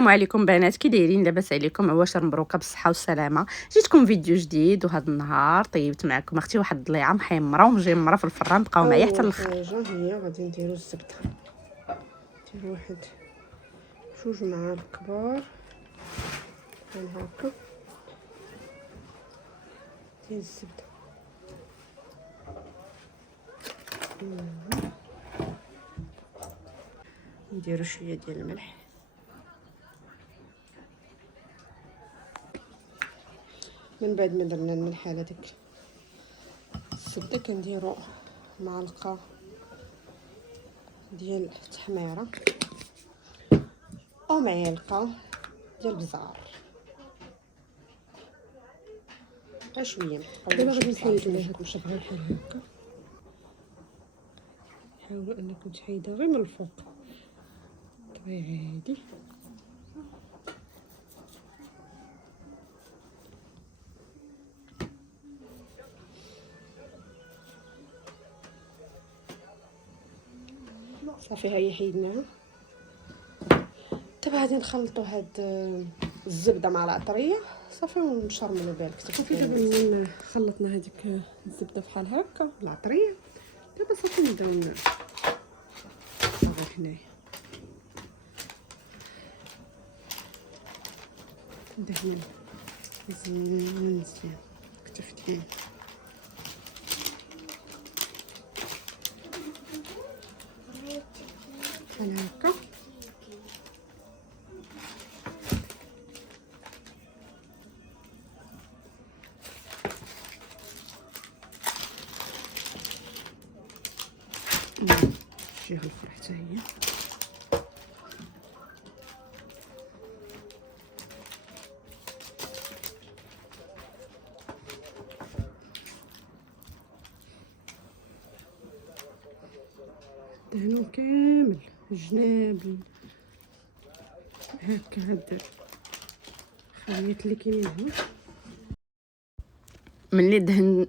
السلام عليكم بنات، كي دايرين؟ لاباس عليكم؟ عواشر مبروكه بالصحه والسلامه. جيتكم فيديو جديد، وهذا النهار طيبت معكم اختي واحد الضليعه محمره ومجمره في الفران. بقاو معايا حتى اول الاخر. حاجه هي غادي نديرو الزبده. نديرو واحد 2 معالق كبار بحال هكا ديال الزبده. نديرو شويه ديال الملح. من بعد ما درنا الملح على ديك الزبده كنديرو معلقه ديال التحميره او معلقه ديال البزار، غير شويه. دابا غادي نحيدو هاد الشبغه بحال هكا. حاولوا انكم تحيدوها غير من الفوق طبيعي عادي. صافي ها هي حيدناها. دابا غادي نخلطوا هاد الزبده مع العطريه صافي ونشرملوا بها الكتف. صافي دابا من خلطنا هذيك الزبده بحال هكا العطريه، دابا صافي نبداو نصاوبوا هنايا. ندهنوا مزيان الكتف ديالي بحال هكا. شي الفرح حتى هي. دهنو كامل الجناب هكا. هاد الخليط اللي كاينين هنا ملي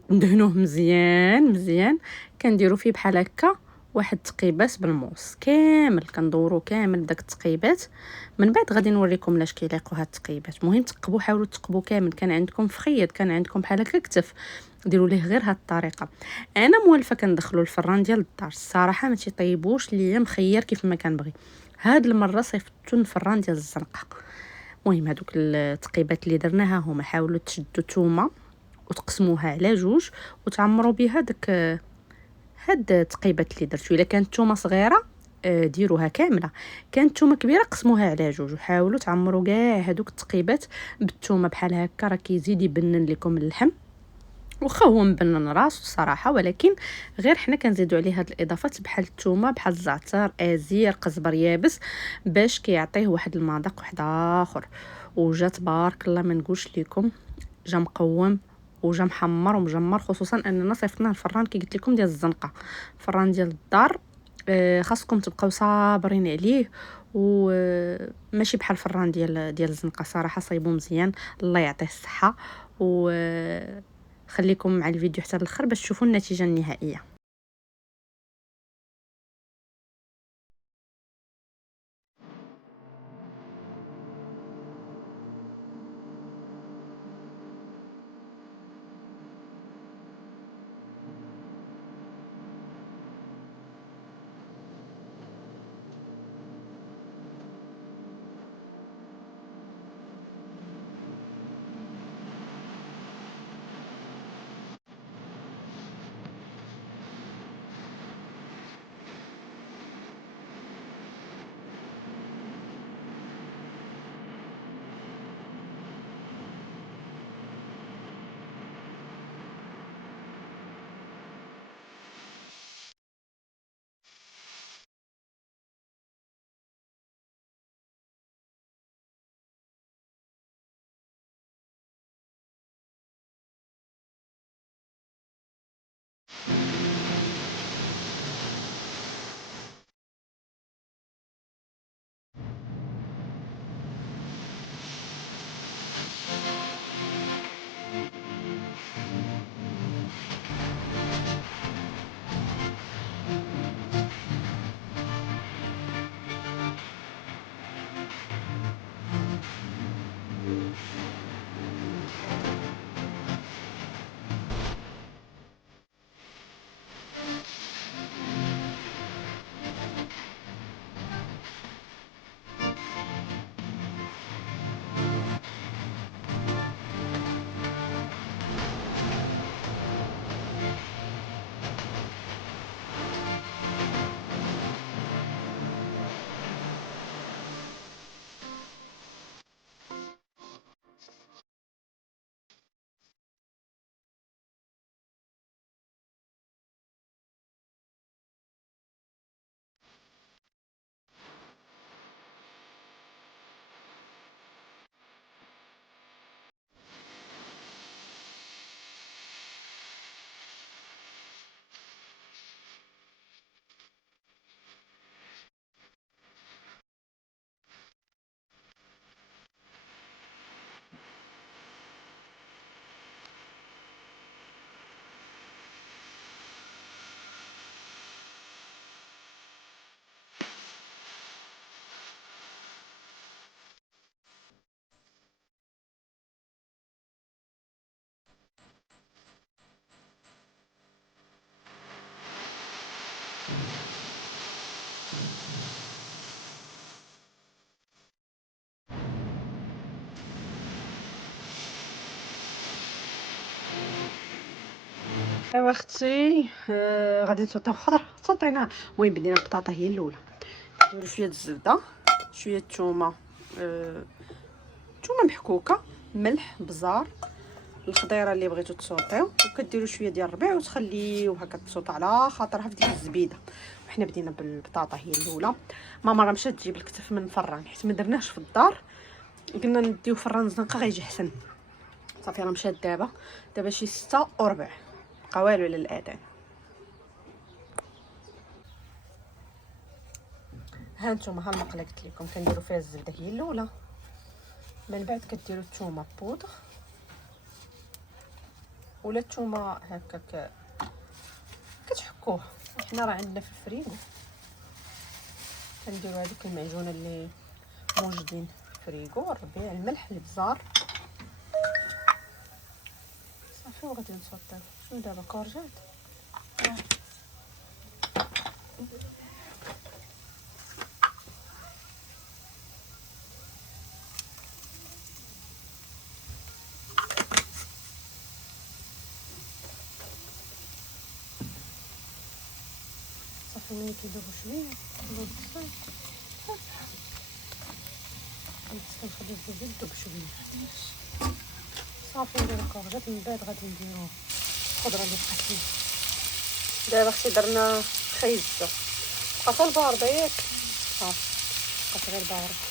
ندهنوه مزيان كنديروا فيه بحال هكا واحد تقيبات بالموس كامل، كندورو كامل داك التقيبات. من بعد غادي نوريكم لاش كيليقوا هاد التقيبات. المهم تقبوا، حاولوا تقبوا كامل. كان عندكم فخيط، كان عندكم بحال هكا كتف، ديروا ليه غير هاد الطريقه. انا موالفه كندخلوا الفران ديال الدار الصراحه ما تيطيبوش ليا مخير كيف ما كنبغي. هاد المره صيفطتو الفران ديال الزنقه. المهم هادوك التقيبات اللي درناها هما، حاولوا تشدوا تومه وتقسموها على جوج وتعمروا بها داك هاد التقيبات اللي درتو. الا كانت تومه صغيره ديروها كامله، كانت تومه كبيره قسموها على جوج، وحاولوا تعمروا كاع هادوك التقيبات بالثومه بحال هكا. راه كيزيد يبنن لكم اللحم، واخا هو مبنن راسو الصراحه، ولكن غير حنا كنزيدوا عليه هاد الاضافات بحال الثومه، بحال الزعتر، ازير، قزبر يابس، باش كيعطيه واحد المذاق واحد اخر. وجا تبارك الله ما نقولش لكم، جا مقوم وجا محمر ومجمر. خصوصا اننا صيفطناه الفران كي قلت لكم ديال الزنقه، الفران ديال الدار. خاصكم تبقاو صابرين عليه، وماشي بحال الفران ديال الزنقه. صراحه صايبو مزيان، الله يعطيه الصحه. خليكم مع الفيديو حتى الاخر باش تشوفوا النتيجه النهائيه. ايوا اختي، غادي نسوطيو خضره سطيناها. المهم بدينا البطاطا هي الاولى. نديرو شويه الزبده، شويه الثومه، ثومه محكوكه، ملح، بزار، الخضيره اللي بغيتو تسوطيو، وكديروا شويه ديال الربيع وتخليوه هكا تسوط على خاطرها في ديك الزبيده. وحنا بدينا بالبطاطا هي الاولى. ماما راه مشات تجيب الكتف من الفران حيت ما درناش في الدار، قلنا نديو فران زنقه غيجي احسن. صافي راه مشات دابا شي 6:15 بقى والو على الاذان. ها نتوما، ها المقله قلت لكم كنديروا فيها الزبده هي الاولى، من بعد كديروا الثومه بودغ ولا الثومه هكاك كتحكوه. حنا راه عندنا في الفريغو كنديروا هذيك المعجونه اللي موجودين في الفريغو، الربيع، الملح، البزار، صافي. وغادي نصوتو شنو دابا كورجات. صافي ملي كيذوبوا شويه نضيف الصلصه، نخلي الزبده تذوب شويه صافي. نديرو الكورجات من بعد غادي نديرو الخضره اللي بقات لينا. دابا اختي درنا خيزه، بقات البارده ياك صافي، بقات غير بارده.